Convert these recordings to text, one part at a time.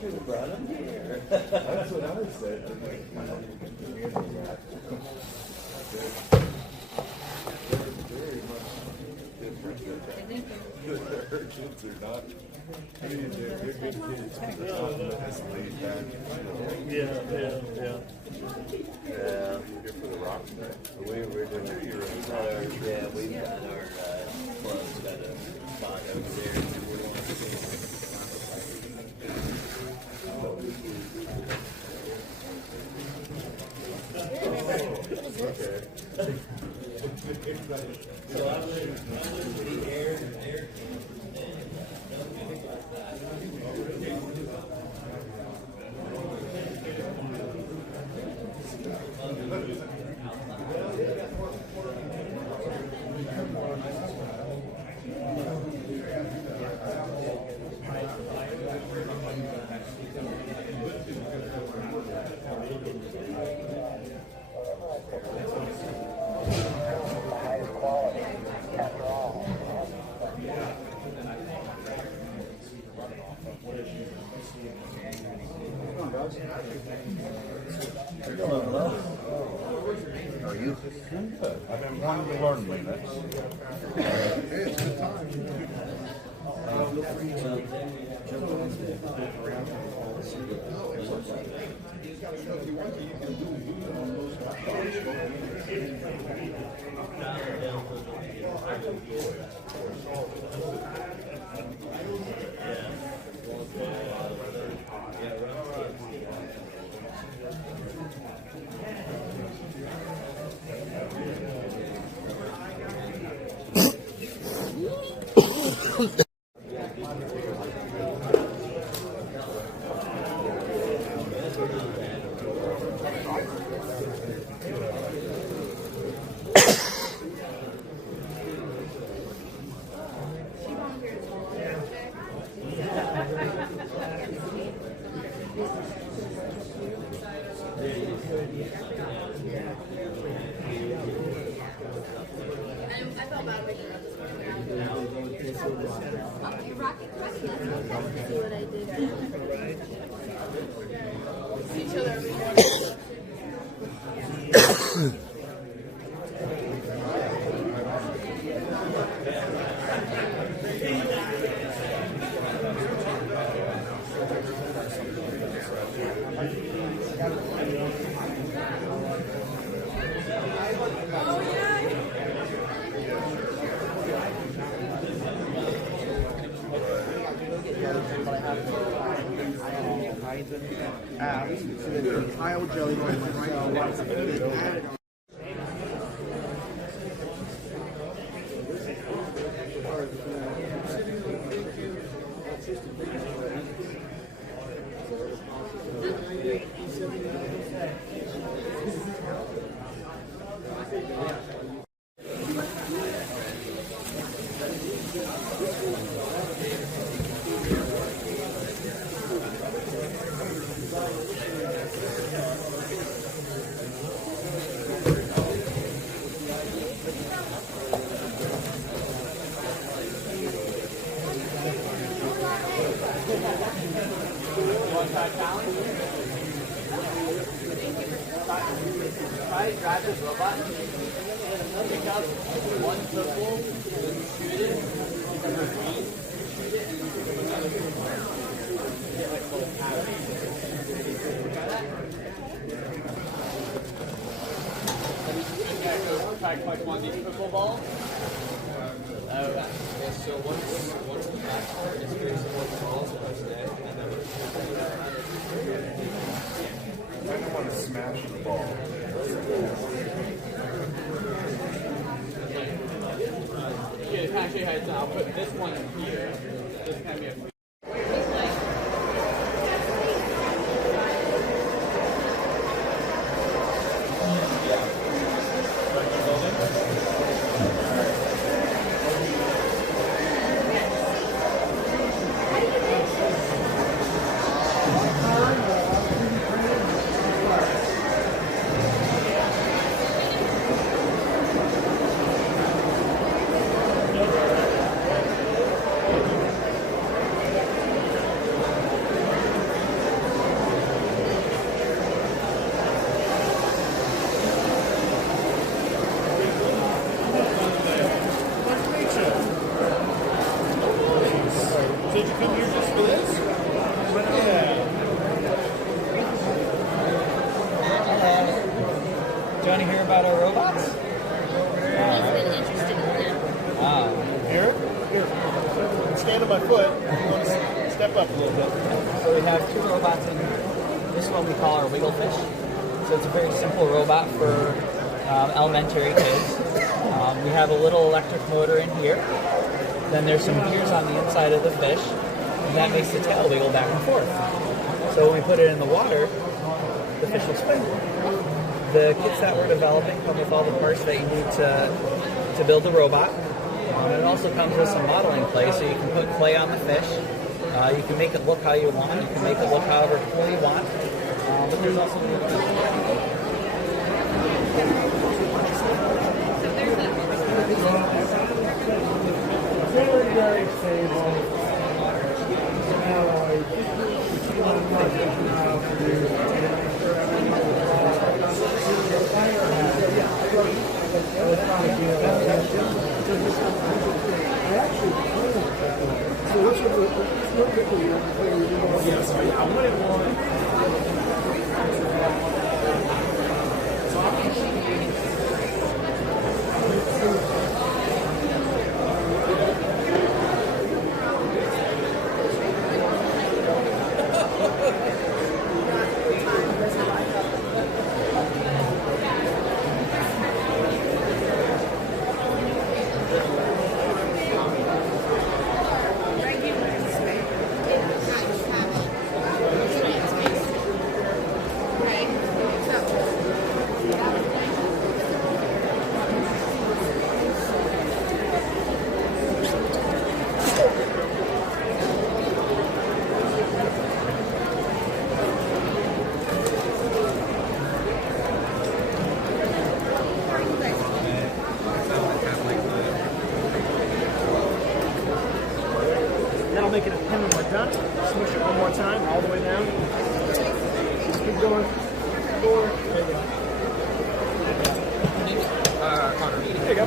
should have brought him here. That's what I said. Very much different. Their kids are not. They're good kids. Just laid back. Yeah. Here for the rock night. We're doing yeah, we've got our club's got a spot over there. And we're going to so I live in the air. Are you? Good. I've been wanting to learn Linux. It's good time. Kyle jelly went right on. Drive this robot, pick up one purple, shoot it, another green, shoot it, and then another green. Get like full power. Try that? Yeah, so try to collect one of these purple balls. Yeah, so once the back part is facing what the ball's supposed to stay, and then I don't want to smash the ball. Yeah, kind of show you how it's done. I'll put this one here. This can be a about our robots? Here? Here. Stand on my foot. I'm going to step up a little bit. So we have two robots in here. This one we call our Wiggle Fish. So it's a very simple robot for elementary kids. We have a little electric motor in here. Then there's some gears on the inside of the fish, and that makes the tail wiggle back and forth. So when we put it in the water, the fish will spin. The kits that we're developing come with all the parts that you need to build the robot. And it also comes with some modeling clay, so you can put clay on the fish. You can make it look how you want. You can make it look however cool you want. But there's also That'll make it a pin when we're done. Smush it one more time, all the way down. Just keep going. Forward. There you go. Connor. There you go.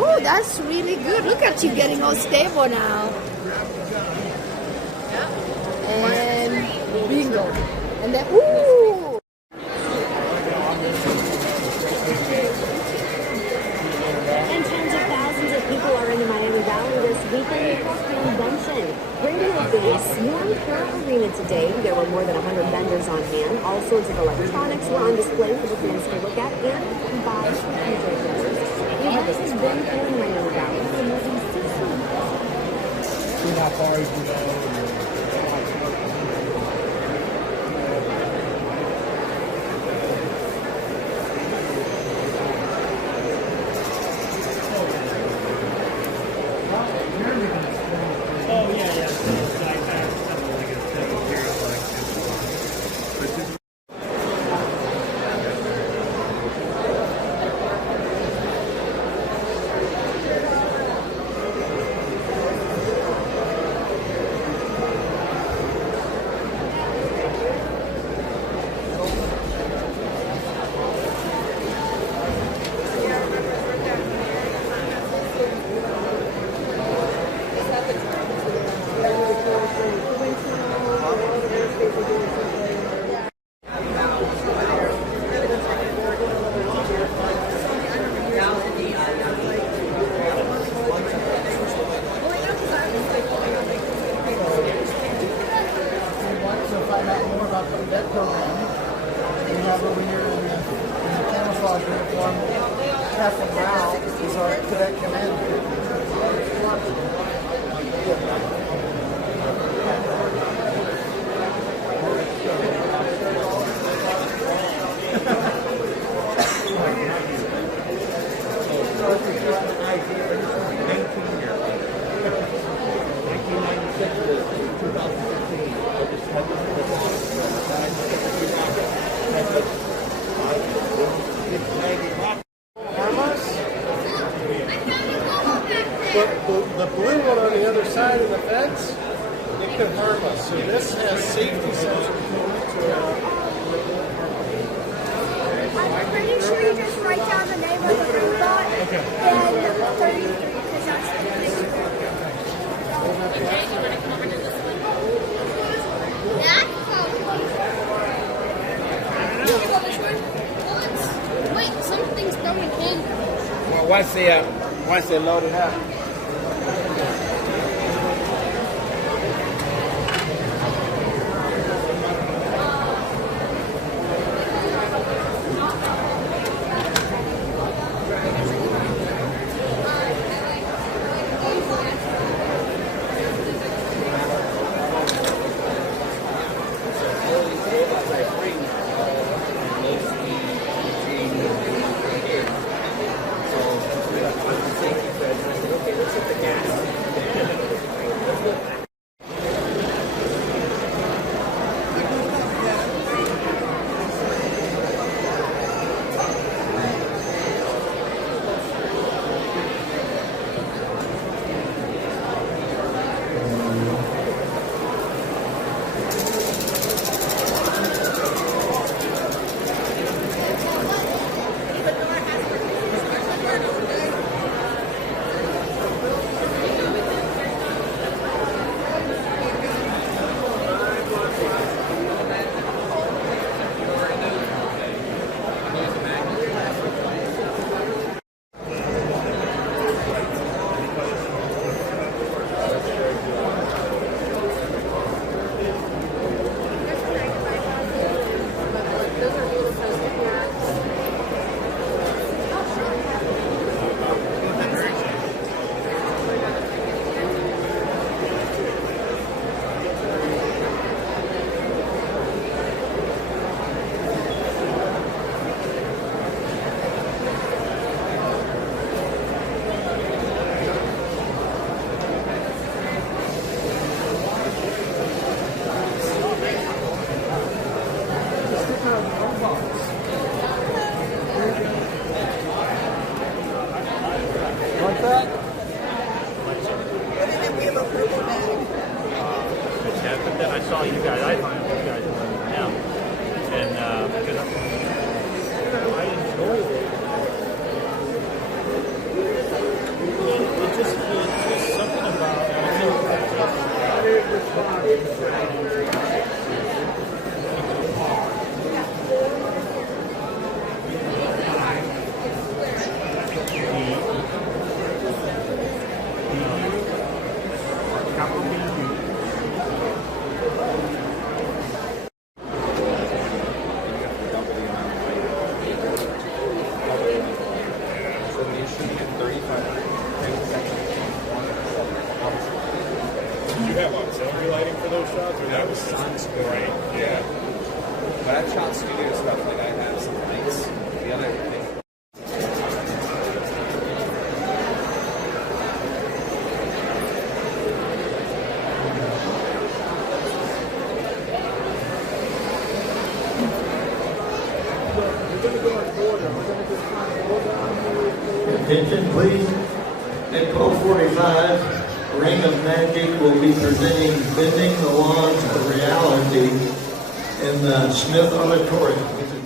Oh, that's really good. Look at you getting all stable now. And bingo. And then, ooh! And tens of thousands of people are in the Miami Valley this weekend for convention. Bringing up the Sinclair Arena today, there were more than 100 vendors on hand. All sorts of electronics were on display for the fans to look at and buy for future vendors. The event has been in Miami Valley for more than 6 months. See how far you can go. So this has safety sensors. I'm pretty sure you just write down the name of the robot and 33 because that's the picture. Yeah, wait, something's throwing in. Well, once they load it up. Like that? Yeah, but then I saw you guys, I found you guys wearing them. And because I enjoy it. It's just something about lighting for those shots, or that was great. Yeah. But I've shot studio stuff, like I have some lights. The other thing. Attention, please. At 12:45. Ring of Magic will be presenting Bending the Laws of Reality in the Smith Auditorium.